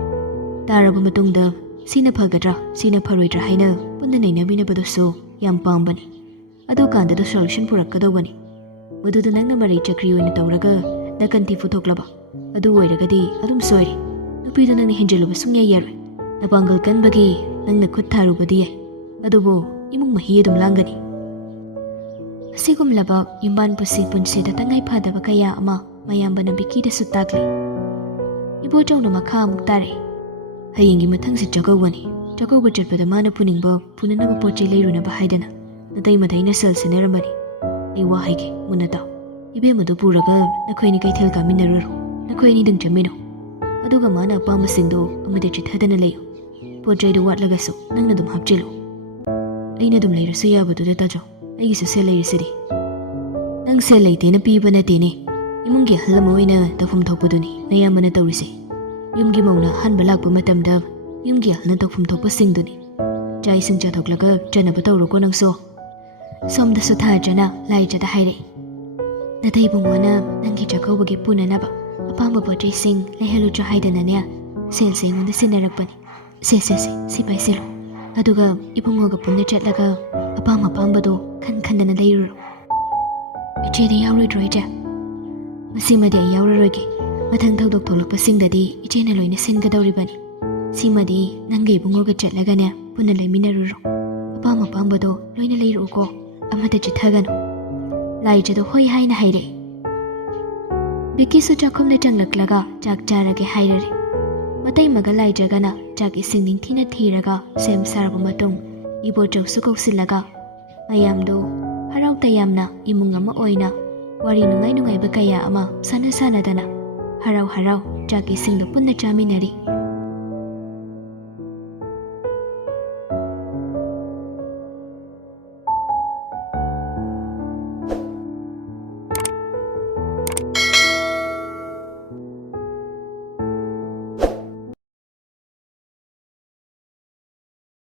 ꯇꯥꯔꯕ ꯃꯇꯨꯡꯗ ꯁꯤꯅ ꯐꯒꯗ꯭ꯔꯥ ꯁꯤꯅ ꯐꯔꯣꯏꯗ꯭ꯔꯥ ꯍꯥꯏꯅ ꯄꯨꯟꯅ ꯅꯩꯅꯕꯤꯅꯕꯗꯨꯁꯨ ꯌꯥꯝ ꯄꯥꯝꯕꯅꯤ ꯑꯗꯨꯀꯥꯟꯗꯗ ꯁꯣꯂꯨꯁꯟ ꯄꯨꯔꯛꯀꯗꯧꯕꯅꯤ ꯃꯗꯨꯗ ꯅꯪꯅ ꯃꯔꯩ ꯆꯀ꯭ꯔꯤ ꯑꯣꯏꯅ ꯇꯧꯔꯒ ꯅꯀꯟꯊꯤ ꯐꯨꯊꯣꯛꯂꯕ ꯑꯗꯨ ꯑꯣꯏꯔꯒꯗꯤ ꯑꯗꯨꯝ ꯁꯣꯏꯔꯦ ꯅꯨꯄꯤꯗꯨ ꯅꯪꯅ ꯍꯦꯟꯖꯤꯜꯂꯨꯕ ꯁꯨꯡꯌꯥ ꯌꯥꯔꯣꯏ ꯅꯄꯥꯡꯒꯜ ꯀꯟꯕꯒꯤ ꯅꯪꯅ ꯈꯨꯠ ꯊꯥꯔꯨꯕꯗꯤ ꯌꯥꯏ ꯑꯗꯨꯕꯨ ꯏꯃꯨꯡ ꯃꯍꯤ ꯑꯗꯨꯝ ꯂꯥꯡꯒꯅꯤ ꯑꯁꯤꯒꯨꯝꯂꯕ ꯌꯨꯝꯕꯥꯟ ꯄꯨꯟꯁꯤꯗ ꯇꯉꯥꯏ ꯐꯗꯕ ꯀꯌꯥ ꯑꯃ ꯃꯌꯥꯝꯕꯅ ꯕꯤꯛꯀꯤꯗꯁꯨ ꯇꯥꯛꯂꯤ ꯏꯕꯣꯆꯧꯅ ꯃꯈꯥ ꯑꯃꯨꯛ ꯇꯥꯔꯛꯏ ꯍꯌꯦꯡꯒꯤ ꯃꯊꯪꯁꯤ ꯆꯥꯛꯀꯧꯕꯅꯤ ꯆꯥꯛꯀꯧꯕ ꯆꯠꯄꯗ ꯃꯥꯅ ꯄꯨꯅꯅꯕ ꯄꯣꯠ ꯆꯩ ꯂꯩꯔꯨꯅꯕ ꯍꯥꯏꯗꯅ ꯅꯇꯩ ꯃꯇꯩꯅ ꯁꯦꯜ ꯁꯤꯟꯅꯔꯝꯕꯅꯤ ꯑꯩ ꯋꯥ ꯍꯥꯏꯒꯦ ꯃꯨꯟꯅ ꯇꯥꯎ ꯏꯕꯦꯝꯃꯗꯨ ꯄꯨꯔꯒ ꯅꯈꯣꯏꯅꯤ ꯀꯩꯊꯦꯜ ꯀꯥꯃꯤꯟꯅꯔꯨꯔꯣ ꯅꯈꯣꯏꯅꯤꯗꯪ ꯆꯠꯃꯤꯟꯅꯧ ꯑꯗꯨꯒ ꯃꯥꯅ ꯑꯄꯥꯝꯕꯁꯤꯡꯗꯣ ꯑꯃꯗꯤ ꯆꯤꯊꯗꯅ ꯂꯩꯌꯨ ꯄꯣꯠ ꯆꯩꯗꯨ ꯋꯥꯠꯂꯒꯁꯨ ꯅꯪꯅ ꯑꯗꯨꯝ ꯍꯥꯞꯆꯤꯜꯂꯨ ꯑꯩꯅ ꯑꯗꯨꯝ ꯂꯩꯔꯁꯨ ꯌꯥꯕꯗꯨꯗ ꯇꯥꯖꯧ ꯑꯩꯒꯤꯁꯨ ꯁꯦꯜ ꯂꯩꯔꯤꯁꯤꯗꯤ ꯅꯪ ꯁꯦꯜ ꯂꯩꯇꯦꯅ ꯄꯤꯕ ꯅꯠꯇꯦꯅꯦ ꯏꯃꯨꯡꯒꯤ ꯑꯍꯜ ꯑꯃ ꯑꯣꯏꯅ ꯇꯧꯐꯝ ꯊꯣꯛꯄꯗꯨꯅꯤ ꯅꯌꯥꯝꯕꯅ ꯇꯧꯔꯤꯁꯦ ꯌꯨꯝꯒꯤ ꯃꯧꯅ ꯑꯍꯥꯟꯕ ꯂꯥꯛꯄ ꯃꯇꯝꯗ ꯌꯨꯝꯒꯤ ꯑꯍꯜꯅ ꯇꯧꯐꯝ ꯊꯣꯛꯄꯁꯤꯡꯗꯨꯅꯤ ꯆꯥꯛ ꯏꯁꯤꯡ ꯆꯥꯊꯣꯛꯂꯒ ꯆꯠꯅꯕ ꯇꯧꯔꯣꯀꯣ ꯅꯪꯁꯨ ꯁꯣꯝꯗꯁꯨ ꯊꯥꯖꯅ ꯂꯥꯏꯖꯗ ꯍꯥꯏꯔꯛꯏ ꯅꯇꯩꯕꯨꯡꯉꯣꯅ ꯅꯪꯒꯤ ꯆꯥꯛꯀꯧꯕꯒꯤ ꯄꯨꯅꯅꯕ ꯑꯄꯥꯝꯕ ꯄꯣꯠ ꯆꯩꯁꯤꯡ ꯂꯩꯍꯜꯂꯨꯆꯣ ꯍꯥꯏꯗꯅꯅꯦ ꯁꯦꯜꯁꯦ ꯑꯩꯉꯣꯟꯗ ꯁꯤꯟꯅꯔꯛꯄꯅꯤ ꯁꯦ ꯁꯤ ꯄꯥꯏꯁꯤꯜꯂꯨ ꯑꯗꯨꯒ ꯏꯕꯨꯡꯉꯣꯒ ꯄꯨꯟꯅ ꯆꯠꯂꯒ ꯑꯄꯥꯝꯕꯗꯣ ꯈꯟꯗꯅ ꯂꯩꯔꯨꯔꯣ ꯏꯆꯦꯗꯤ ꯌꯥꯎꯔꯣꯏꯗ꯭ꯔꯣ ꯏꯆꯦ ꯃꯁꯤꯃꯗꯤ ꯑꯩ ꯌꯥꯎꯔꯔꯣꯏꯒꯦ ꯃꯊꯪ ꯊꯧꯗꯣꯛ ꯊꯣꯛꯂꯛꯄꯁꯤꯡꯗꯗꯤ ꯏꯆꯦꯅ ꯂꯣꯏꯅ ꯁꯤꯟꯒꯗꯧꯔꯤꯕꯅꯤ ꯁꯤꯃꯗꯤ ꯅꯪꯒ ꯏꯕꯨꯡꯉꯣꯒ ꯆꯠꯂꯒꯅꯦ ꯄꯨꯟꯅ ꯂꯩꯃꯤꯟꯅꯔꯨꯔꯣ ꯑꯄꯥꯝꯕꯗꯣ ꯂꯣꯏꯅ ꯂꯩꯔꯛꯎꯀꯣ ꯑꯃꯠꯇ ꯆꯤꯊꯒꯅꯨ ꯂꯥꯏꯖꯗꯣ ꯍꯣꯏ ꯍꯥꯏꯅ ꯍꯥꯏꯔꯛꯏ ꯕꯤꯛꯀꯤꯁꯨ ꯆꯥꯛꯈꯨꯝꯗ ꯆꯪꯂꯛꯂꯒ ꯆꯥꯛ ꯆꯥꯔꯒꯦ ꯍꯥꯏꯔꯔꯦ ꯃꯇꯩꯃꯒ ꯂꯥꯏꯖꯒꯅ ꯆꯥꯛ ꯏꯁꯤꯡ ꯅꯤꯡꯊꯤꯅ ꯊꯤꯔꯒ ꯁꯦꯝ ꯁꯥꯔꯕ ꯃꯇꯨꯡ ꯏꯕꯣꯆꯧꯁꯨ ꯀꯧꯁꯤꯜꯂꯒ ꯃꯌꯥꯝꯗꯨ ꯍꯔꯥꯎ ꯇꯌꯥꯝꯅ ꯏꯃꯨꯡ ꯑꯃ ꯑꯣꯏꯅ ꯋꯥꯔꯤ ꯅꯨꯡꯉꯥꯏꯕ ꯀꯌꯥ ꯑꯃ ꯁꯥꯟꯅꯗꯅ ꯍꯔꯥꯎ ꯆꯥꯛ ꯏꯁꯤꯡꯗꯨ ꯄꯨꯟꯅ ꯆꯥꯃꯤꯟꯅꯔꯤ